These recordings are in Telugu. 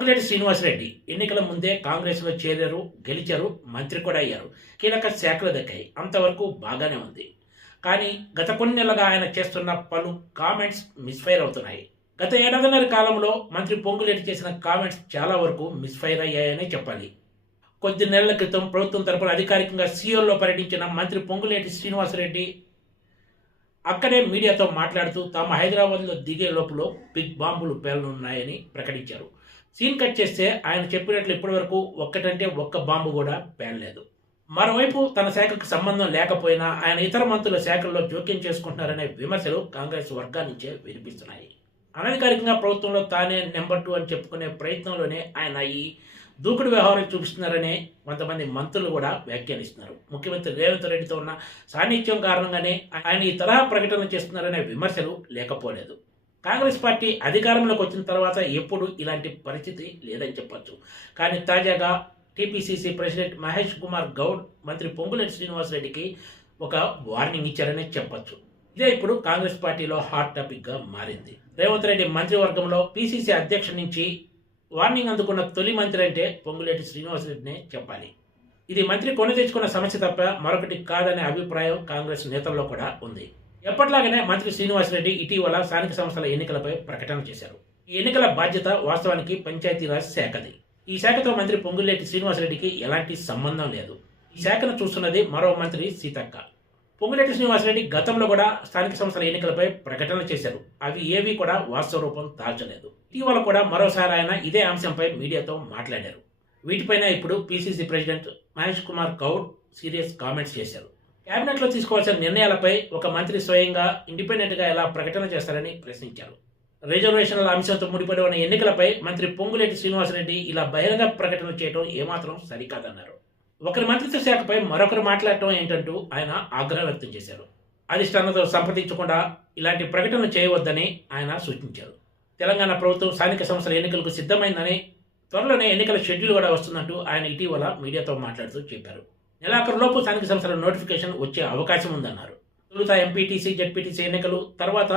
పొంగులేటి శ్రీనివాసరెడ్డి ఎన్నికల ముందే కాంగ్రెస్లో చేరారు, గెలిచారు, మంత్రి కూడా అయ్యారు. కీలక శాఖలు దక్కాయి. అంతవరకు బాగానే ఉంది. కానీ గత కొన్ని నెలలుగా ఆయన చేస్తున్న పలు కామెంట్స్ మిస్ఫైర్ అవుతున్నాయి. గత ఏడాదిన్నర కాలంలో మంత్రి పొంగులేటి చేసిన కామెంట్స్ చాలా వరకు మిస్ఫైర్ అయ్యాయనే చెప్పాలి. కొద్ది నెలల క్రితం ప్రభుత్వం తరపున అధికారికంగా సీఎంలో పర్యటించిన మంత్రి పొంగులేటి శ్రీనివాసరెడ్డి అక్కడే మీడియాతో మాట్లాడుతూ తాము హైదరాబాద్లో దిగే లోపల బిగ్ బాంబులు పేలనున్నాయని ప్రకటించారు. సీన్ కట్ చేస్తే ఆయన చెప్పినట్లు ఇప్పటివరకు ఒక్కటంటే ఒక్క బాంబు కూడా పేలలేదు. మరోవైపు తన శాఖకు సంబంధం లేకపోయినా ఆయన ఇతర మంత్రుల శాఖల్లో జోక్యం చేసుకుంటున్నారనే విమర్శలు కాంగ్రెస్ వర్గాల నుంచే వినిపిస్తున్నాయి. అనధికారికంగా ప్రభుత్వంలో తానే నెంబర్ 2 అని చెప్పుకునే ప్రయత్నంలోనే ఆయన ఈ దూకుడు వ్యవహారం చూపిస్తున్నారనే కొంతమంది మంత్రులు కూడా వ్యాఖ్యానిస్తున్నారు. ముఖ్యమంత్రి రేవంత్ రెడ్డితో ఉన్న సాన్నిధ్యం కారణంగానే ఆయన ఈ తరహా ప్రకటనలు చేస్తున్నారనే విమర్శలు లేకపోలేదు. కాంగ్రెస్ పార్టీ అధికారంలోకి వచ్చిన తర్వాత ఎప్పుడు ఇలాంటి పరిస్థితి లేదని చెప్పొచ్చు. కానీ తాజాగా టీపీసీసీ ప్రెసిడెంట్ మహేష్ కుమార్ గౌడ్ మంత్రి పొంగులేటి శ్రీనివాసరెడ్డికి ఒక వార్నింగ్ ఇచ్చారనే చెప్పొచ్చు. ఇదే ఇప్పుడు కాంగ్రెస్ పార్టీలో హాట్ టాపిక్గా మారింది. రేవంత్ రెడ్డి మంత్రివర్గంలో పీసీసీ అధ్యక్షుడి నుంచి వార్నింగ్ అందుకున్న తొలి మంత్రి అంటే పొంగులేటి శ్రీనివాసరెడ్డినే చెప్పాలి. ఇది మంత్రి కొని తెచ్చుకున్న సమస్య తప్ప మరొకటి కాదనే అభిప్రాయం కాంగ్రెస్ నేతల్లో కూడా ఉంది. ఎప్పటిలాగానే మంత్రి శ్రీనివాసరెడ్డి ఇటీవల స్థానిక సంస్థల ఎన్నికలపై ప్రకటన చేశారు. ఈ ఎన్నికల బాధ్యత వాస్తవానికి పంచాయతీరాజ్ శాఖది. ఈ శాఖతో మంత్రి పొంగులేటి శ్రీనివాసరెడ్డికి ఎలాంటి సంబంధం లేదు. ఈ శాఖను చూస్తున్నది మరో మంత్రి సీతక్క. పొంగులేటి శ్రీనివాసరెడ్డి గతంలో కూడా స్థానిక సంస్థల ఎన్నికలపై ప్రకటనలు చేశారు. అవి ఏవి కూడా వాస్తవ రూపం దాల్చలేదు. ఇటీవల కూడా మరోసారి ఆయన ఇదే అంశంపై మీడియాతో మాట్లాడారు. వీటిపైన ఇప్పుడు PCC president Mahesh Kumar Goud serious comments చేశారు. కేబినెట్లో తీసుకోవాల్సిన నిర్ణయాలపై ఒక మంత్రి స్వయంగా ఇండిపెండెంట్గా ఎలా ప్రకటన చేస్తారని ప్రశ్నించారు. రిజర్వేషన్ల అంశంతో ముడిపడి ఉన్న ఎన్నికలపై మంత్రి పొంగులేటి శ్రీనివాసరెడ్డి ఇలా బహిరంగ ప్రకటనలు చేయడం ఏమాత్రం సరికాదన్నారు. ఒకరి మంత్రిత్వ శాఖపై మరొకరు మాట్లాడటం ఏంటంటూ ఆయన ఆగ్రహం వ్యక్తం చేశారు. అధిష్టానంతో సంప్రదించకుండా ఇలాంటి ప్రకటనలు చేయవద్దని ఆయన సూచించారు. తెలంగాణ ప్రభుత్వం స్థానిక సంస్థల ఎన్నికలకు సిద్ధమైందని, త్వరలోనే ఎన్నికల షెడ్యూల్ కూడా వస్తుందంటూ ఆయన ఇటీవల మీడియాతో మాట్లాడుతూ చెప్పారు. నెలాఖరులోపు స్థానిక సంస్థల నోటిఫికేషన్ వచ్చే అవకాశం ఉందన్నారు. తొలుత ఎంపీటీసీ, జెడ్పీటీసీ ఎన్నికలు, తర్వాత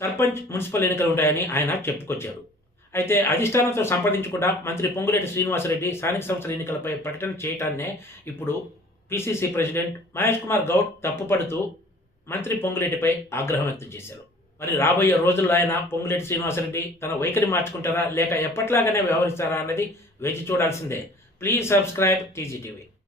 సర్పంచ్, మున్సిపల్ ఎన్నికలు ఉంటాయని ఆయన చెప్పుకొచ్చారు. అయితే అధిష్టానంతో సంప్రదించకుండా మంత్రి పొంగులేటి శ్రీనివాసరెడ్డి స్థానిక సంస్థల ఎన్నికలపై ప్రకటన చేయటాన్నే ఇప్పుడు పీసీసీ ప్రెసిడెంట్ మహేష్ కుమార్ గౌడ్ తప్పుపడుతూ మంత్రి పొంగులేటిపై ఆగ్రహం వ్యక్తం చేశారు. మరి రాబోయే రోజుల్లో ఆయన పొంగులేటి శ్రీనివాసరెడ్డి తన వైఖరి మార్చుకుంటారా లేక ఎప్పట్లాగానే వ్యవహరిస్తారా అన్నది వేచి చూడాల్సిందే. Please subscribe TGTV.